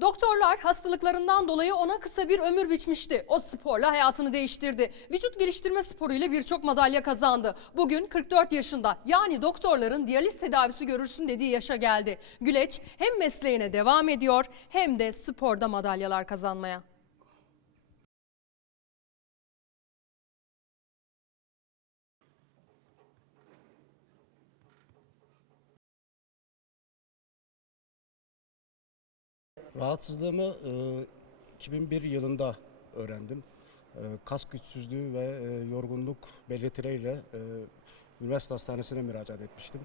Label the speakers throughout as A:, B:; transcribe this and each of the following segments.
A: Doktorlar hastalıklarından dolayı ona kısa bir ömür biçmişti. O sporla hayatını değiştirdi. Vücut geliştirme sporuyla birçok madalya kazandı. Bugün 44 yaşında yani doktorların diyaliz tedavisi görürsün dediği yaşa geldi. Güleç hem mesleğine devam ediyor hem de sporda madalyalar kazanmaya.
B: Rahatsızlığımı e, 2001 yılında öğrendim. E, kas güçsüzlüğü ve e, yorgunluk belirtileriyle e, üniversite hastanesine müracaat etmiştim.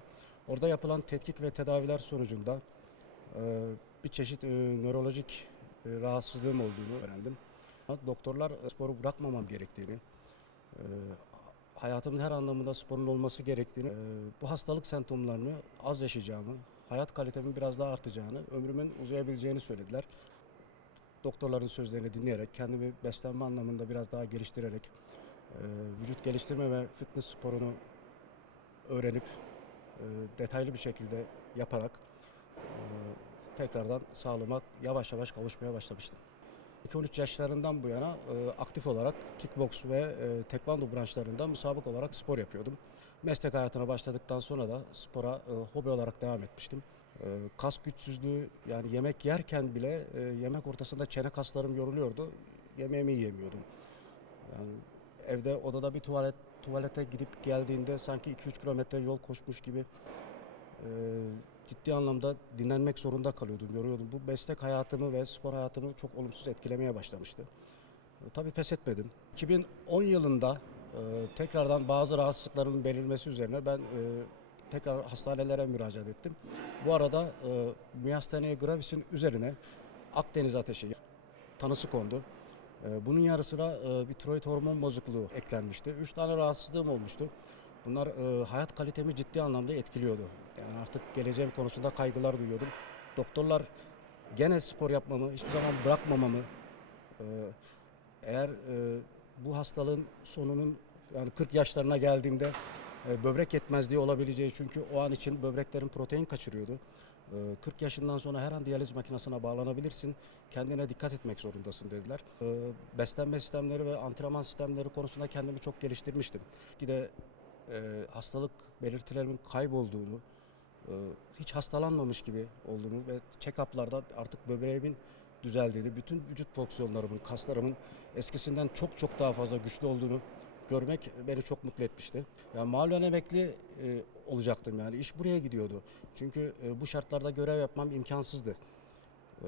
B: Orada yapılan tetkik ve tedaviler sonucunda e, bir çeşit e, nörolojik e, rahatsızlığım olduğunu öğrendim. Doktorlar e, sporu bırakmamam gerektiğini, e, hayatımın her anlamında sporun olması gerektiğini, e, bu hastalık semptomlarını az yaşayacağımı, hayat kalitemin biraz daha artacağını, ömrümün uzayabileceğini söylediler. Doktorların sözlerini dinleyerek, kendimi beslenme anlamında biraz daha geliştirerek, e, vücut geliştirme ve fitness sporunu öğrenip, e, detaylı bir şekilde yaparak e, tekrardan sağlığıma yavaş yavaş kavuşmaya başlamıştım. 12-13 yaşlarından bu yana e, aktif olarak kickbox ve e, tekvando branşlarında müsabık olarak spor yapıyordum. Meslek hayatına başladıktan sonra da spora e, hobi olarak devam etmiştim. E, kas güçsüzlüğü yani yemek yerken bile e, yemek ortasında çene kaslarım yoruluyordu. Yemeğimi yiyemiyordum. Yani evde odada bir tuvalet tuvalete gidip geldiğinde sanki 2-3 kilometre yol koşmuş gibi e, ciddi anlamda dinlenmek zorunda kalıyordum, yoruyordum. Bu meslek hayatımı ve spor hayatımı çok olumsuz etkilemeye başlamıştı. E, tabii pes etmedim. 2010 yılında tekrardan bazı rahatsızlıkların belirmesi üzerine ben e, tekrar hastanelere müracaat ettim. Bu arada e, miastenia gravis'in üzerine Akdeniz ateşi tanısı kondu. E, bunun yarı sıra e, bir tiroid hormon bozukluğu eklenmişti. Üç tane rahatsızlığım olmuştu. Bunlar e, hayat kalitemi ciddi anlamda etkiliyordu. Yani artık geleceğim konusunda kaygılar duyuyordum. Doktorlar gene spor yapmamı, hiçbir zaman bırakmamamı, e, eğer e, bu hastalığın sonunun yani 40 yaşlarına geldiğimde e, böbrek yetmezliği olabileceği çünkü o an için böbreklerin protein kaçırıyordu. E, 40 yaşından sonra her an diyaliz makinesine bağlanabilirsin. Kendine dikkat etmek zorundasın dediler. E, beslenme sistemleri ve antrenman sistemleri konusunda kendimi çok geliştirmiştim. Ki de e, hastalık belirtilerimin kaybolduğunu, e, hiç hastalanmamış gibi olduğunu ve check-up'larda artık böbreğimin düzeldiğini, bütün vücut fonksiyonlarımın, kaslarımın eskisinden çok çok daha fazla güçlü olduğunu görmek beni çok mutlu etmişti. Yani mahallen emekli e, olacaktım yani. iş buraya gidiyordu. Çünkü e, bu şartlarda görev yapmam imkansızdı. E,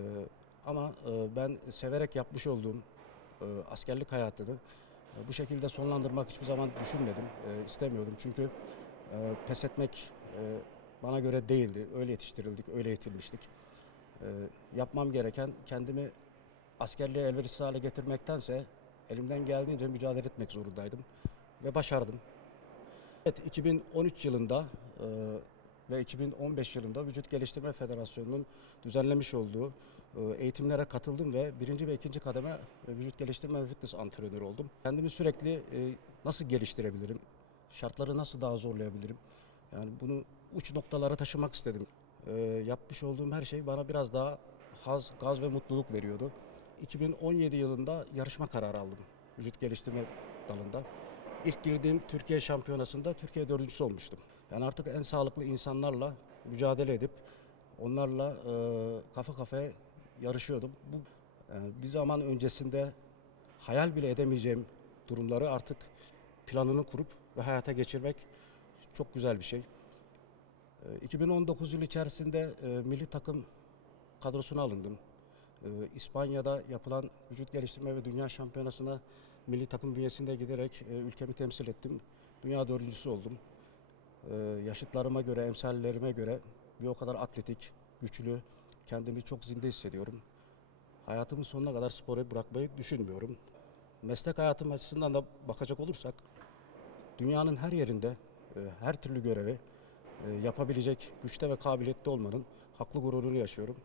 B: ama e, ben severek yapmış olduğum e, askerlik hayatını e, bu şekilde sonlandırmak hiçbir zaman düşünmedim, e, istemiyordum. Çünkü e, pes etmek e, bana göre değildi. Öyle yetiştirildik, öyle eğitilmiştik. E, yapmam gereken kendimi askerliğe elverişsiz hale getirmektense elimden geldiğince mücadele etmek zorundaydım ve başardım. Evet, 2013 yılında e, ve 2015 yılında Vücut Geliştirme Federasyonu'nun düzenlemiş olduğu e, eğitimlere katıldım ve birinci ve ikinci kademe vücut geliştirme ve fitness antrenörü oldum. Kendimi sürekli nasıl geliştirebilirim, şartları nasıl daha zorlayabilirim, yani bunu uç noktalara taşımak istedim. E, yapmış olduğum her şey bana biraz daha haz, gaz ve mutluluk veriyordu. 2017 yılında yarışma kararı aldım vücut geliştirme dalında. İlk girdiğim Türkiye şampiyonasında Türkiye dördüncüsü olmuştum. Yani artık en sağlıklı insanlarla mücadele edip onlarla e, kafa kafaya yarışıyordum. Bu e, bir zaman öncesinde hayal bile edemeyeceğim durumları artık planını kurup ve hayata geçirmek çok güzel bir şey. E, 2019 yıl içerisinde e, milli takım kadrosuna alındım. E, İspanya'da yapılan vücut geliştirme ve dünya şampiyonasına milli takım bünyesinde giderek e, ülkemi temsil ettim. Dünya dördüncüsü oldum. E, yaşıtlarıma göre, emsallerime göre bir o kadar atletik, güçlü, kendimi çok zinde hissediyorum. Hayatımın sonuna kadar sporu bırakmayı düşünmüyorum. Meslek hayatım açısından da bakacak olursak, dünyanın her yerinde e, her türlü görevi yapabilecek güçte ve kabiliyette olmanın haklı gururunu yaşıyorum.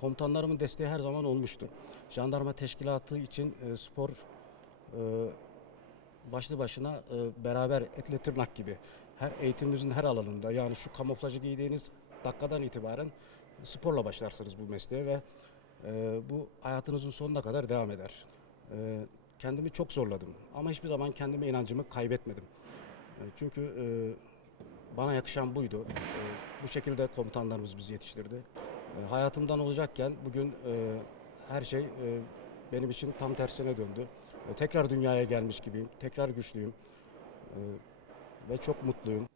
B: Komutanlarımın desteği her zaman olmuştu. Jandarma teşkilatı için e, spor e, başlı başına e, beraber etle tırnak gibi her eğitimimizin her alanında yani şu kamuflajı giydiğiniz dakikadan itibaren sporla başlarsınız bu mesleğe ve e, bu hayatınızın sonuna kadar devam eder. E, kendimi çok zorladım ama hiçbir zaman kendime inancımı kaybetmedim. E, çünkü e, bana yakışan buydu. E, bu şekilde komutanlarımız bizi yetiştirdi. E, hayatımdan olacakken bugün e, her şey e, benim için tam tersine döndü. E, tekrar dünyaya gelmiş gibiyim, tekrar güçlüyüm ve çok mutluyum.